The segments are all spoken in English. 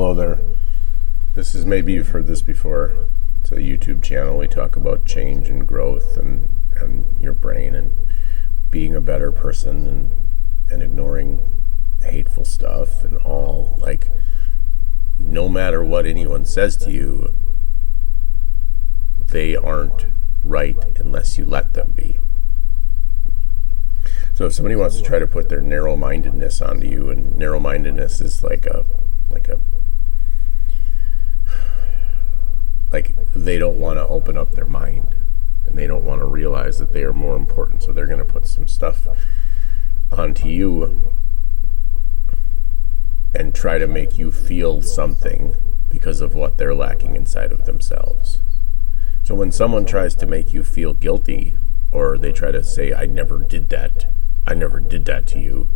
Hello there. This is, maybe you've heard this before. It's a YouTube channel. We talk about change and growth and your brain and being a better person and ignoring hateful stuff and all. Like, no matter what anyone says to you, they aren't right unless you let them be. So if somebody wants to try to put their narrow-mindedness onto you, and narrow-mindedness is like they don't want to open up their mind, and they don't want to realize that they are more important, so they're going to put some stuff onto you and try to make you feel something because of what they're lacking inside of themselves. So when someone tries to make you feel guilty, or they try to say, I never did that to you,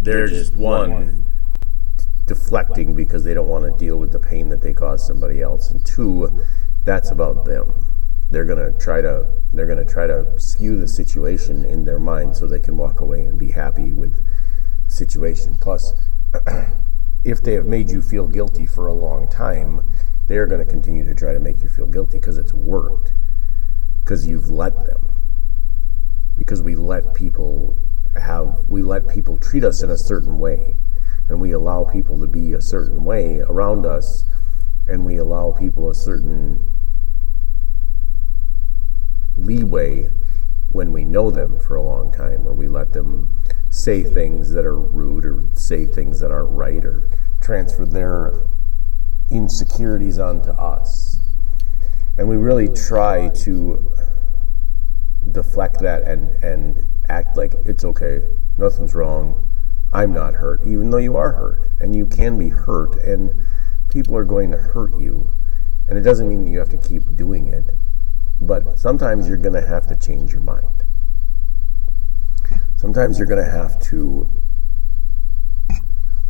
they're just one, deflecting because they don't want to deal with the pain that they caused somebody else, and two, that's about them. They're gonna try to skew the situation in their mind so they can walk away and be happy with the situation. Plus, if they have made you feel guilty for a long time, they're going to continue to try to make you feel guilty because it's worked, because you've let them. Because we let people treat us in a certain way, and we allow people to be a certain way around us, and we allow people a certain leeway when we know them for a long time, or we let them say things that are rude, or say things that aren't right, or transfer their insecurities onto us. And we really try to deflect that and act like it's okay, nothing's wrong, I'm not hurt, even though you are hurt, and you can be hurt, and people are going to hurt you, and it doesn't mean that you have to keep doing it, but sometimes you're going to have to change your mind. Sometimes you're going to have to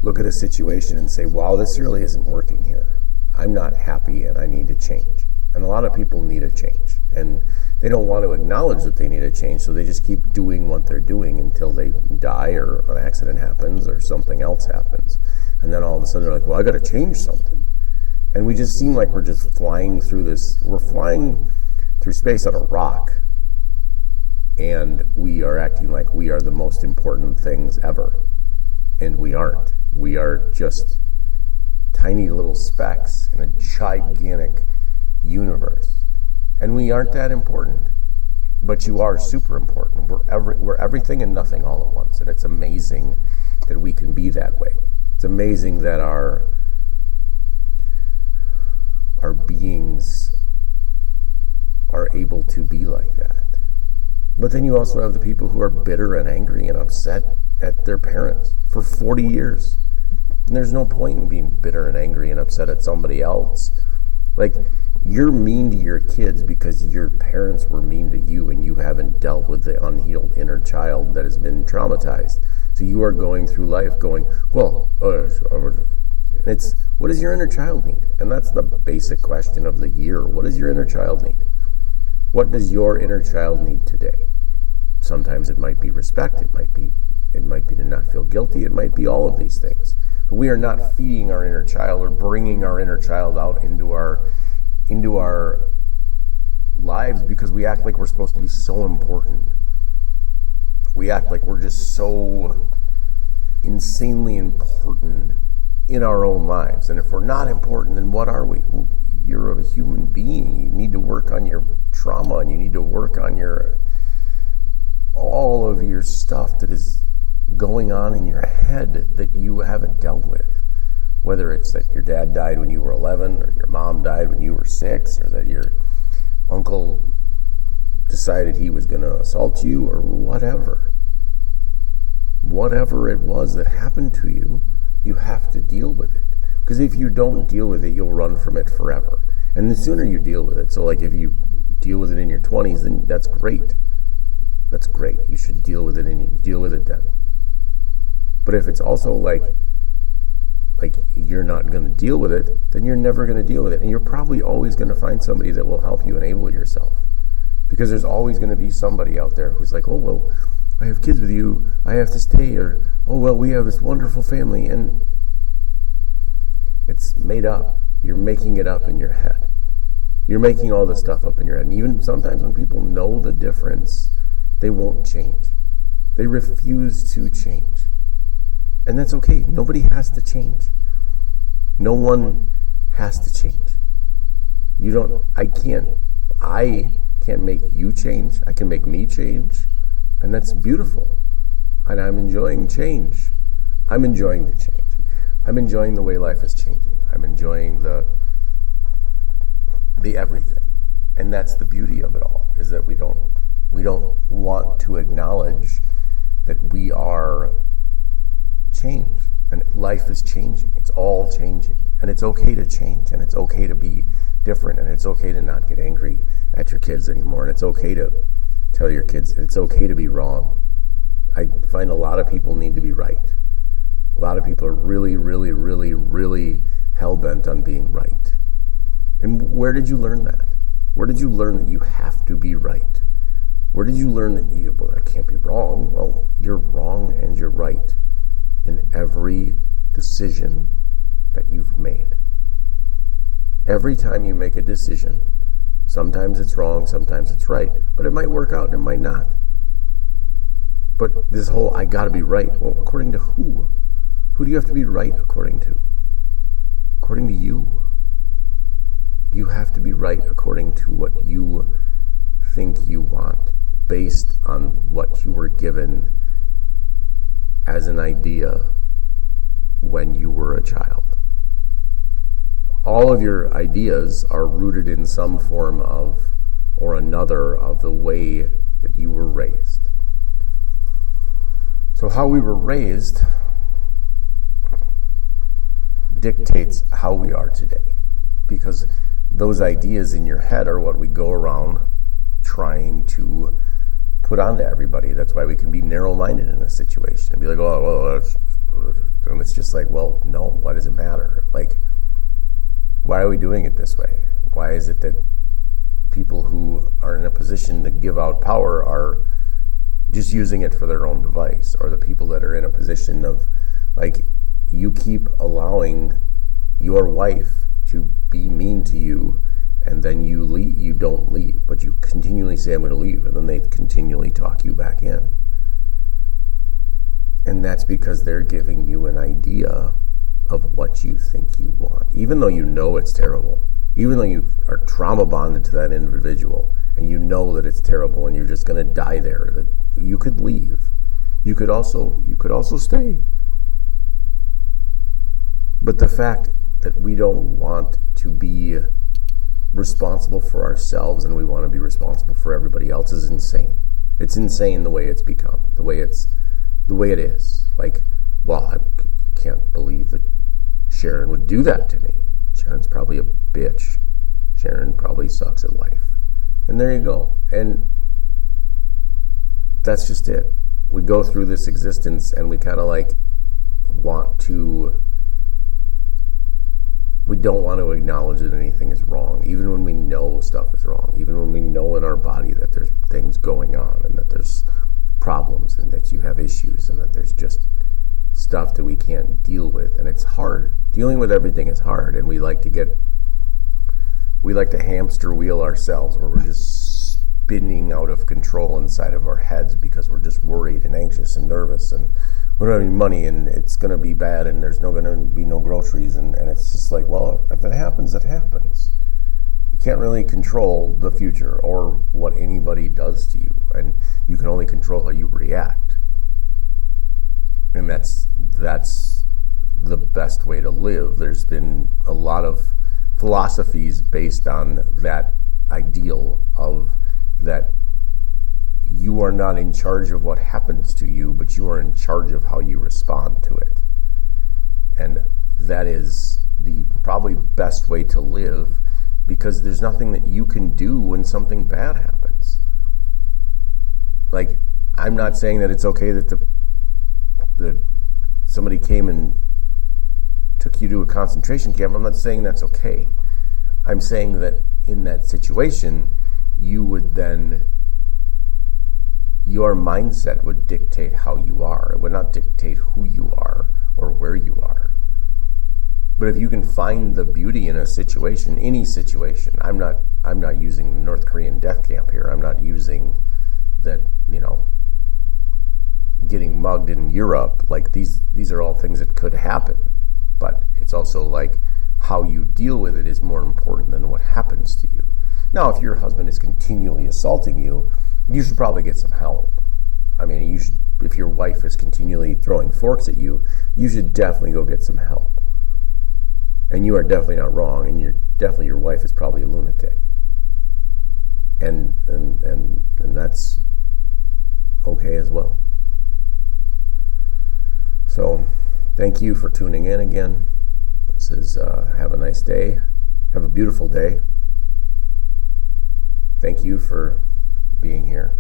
look at a situation and say, wow, this really isn't working here. I'm not happy and I need to change. And a lot of people need a change. And they don't want to acknowledge that they need a change, so they just keep doing what they're doing until they die, or an accident happens, or something else happens. And then all of a sudden they're like, well, I got to change something. And we just seem like we're just flying through this. We're flying through space on a rock. And we are acting like we are the most important things ever. And we aren't. We are just tiny little specks in a gigantic universe. And we aren't that important. But you are super important. We're everything and nothing all at once. And it's amazing that we can be that way. It's amazing that our beings are able to be like that. But then you also have the people who are bitter and angry and upset at their parents for 40 years. And there's no point in being bitter and angry and upset at somebody else. Like, you're mean to your kids because your parents were mean to you, and you haven't dealt with the unhealed inner child that has been traumatized. So you are going through life going, well, it's, what does your inner child need? And that's the basic question of the year. What does your inner child need? What does your inner child need today? Sometimes it might be respect, it might be to not feel guilty, it might be all of these things. But we are not feeding our inner child or bringing our inner child out into our lives because we act like we're supposed to be so important. We act like we're just so insanely important in our own lives. And if we're not important, then what are we? Well, you're a human being. You need to work on your trauma, and you need to work on all of your stuff that is going on in your head that you haven't dealt with. Whether it's that your dad died when you were 11, or your mom died when you were 6, or that your uncle decided he was going to assault you, or whatever. Whatever it was that happened to you, you have to deal with it. Because if you don't deal with it, you'll run from it forever. And the sooner you deal with it, so like if you deal with it in your 20s, then that's great. That's great. You should deal with it and you deal with it then. But if it's also like you're not going to deal with it, then you're never going to deal with it. And you're probably always going to find somebody that will help you enable yourself. Because there's always going to be somebody out there who's like, oh, well, I have kids with you, I have to stay, or, oh, well, we have this wonderful family. And It's made up. You're making it up in your head. You're making all this stuff up in your head. And even sometimes when people know the difference, they won't change. They refuse to change. And that's okay. Nobody has to change. No one has to change. I can't make you change. I can make me change. And that's beautiful. And I'm enjoying change. I'm enjoying the change. I'm enjoying the way life is changing. I'm enjoying the everything. And that's the beauty of it all, is that we don't want to acknowledge that we are change. And life is changing. It's all changing. And it's okay to change. And it's okay to be different. And it's okay to not get angry at your kids anymore. And it's okay to tell your kids it's okay to be wrong. I find a lot of people need to be right. A lot of people are really, really, really, really hell-bent on being right. And where did you learn that? Where did you learn that you have to be right? Where did you learn that I can't be wrong? Well, you're wrong and you're right in every decision that you've made. Every time you make a decision, sometimes it's wrong, sometimes it's right, but it might work out and it might not. But this whole, I gotta be right, well, according to who? Who do you have to be right according to? According to you. You have to be right according to what you think you want, based on what you were given as an idea when you were a child. All of your ideas are rooted in some form of or another of the way that you were raised. So how we were raised dictates how we are today, because those ideas in your head are what we go around trying to put onto everybody. That's why we can be narrow-minded in a situation and be like, oh, well, and it's just like, well, no, why does it matter? Like, why are we doing it this way? Why is it that people who are in a position to give out power are just using it for their own device? Or the people that are in a position of, like, you keep allowing your wife to be mean to you, and then you don't leave, but you continually say, I'm going to leave, and then they continually talk you back in. And that's because they're giving you an idea of what you think you want, even though you know it's terrible, even though you are trauma bonded to that individual, and you know that it's terrible, and you're just going to die there. That you could leave, you could also stay. But the fact that we don't want to be responsible for ourselves and we want to be responsible for everybody else is insane. It's insane the way it's become, the way it is. Like, well, I can't believe that Sharon would do that to me. Sharon's probably a bitch. Sharon probably sucks at life. And there you go. And that's just it. We go through this existence and we kind of like we don't want to acknowledge that anything is wrong, even when we know stuff is wrong, even when we know in our body that there's things going on and that there's problems and that you have issues and that there's just stuff that we can't deal with. And it's hard. Dealing with everything is hard, and we like to hamster wheel ourselves, where we're just spinning out of control inside of our heads because we're just worried and anxious and nervous, and we don't have any money, and it's going to be bad, and there's going to be no groceries, and it's just like, well, if it happens, it happens. You can't really control the future or what anybody does to you, and you can only control how you react. And that's the best way to live. There's been a lot of philosophies based on that ideal of that you are not in charge of what happens to you, but you are in charge of how you respond to it. And that is the probably best way to live, because there's nothing that you can do when something bad happens. Like, I'm not saying that it's okay that somebody came and took you to a concentration camp. I'm not saying that's okay. I'm saying that in that situation, you would then, your mindset would dictate how you are. It would not dictate who you are or where you are. But if you can find the beauty in a situation, any situation, I'm not using the North Korean death camp here. I'm not using that, getting mugged in Europe. Like these are all things that could happen. But it's also like how you deal with it is more important than what happens to you. Now, if your husband is continually assaulting you, you should probably get some help. I mean, if your wife is continually throwing forks at you, you should definitely go get some help. And you are definitely not wrong, and your wife is probably a lunatic. And that's okay as well. So, thank you for tuning in again. This is have a nice day. Have a beautiful day. Thank you for being here.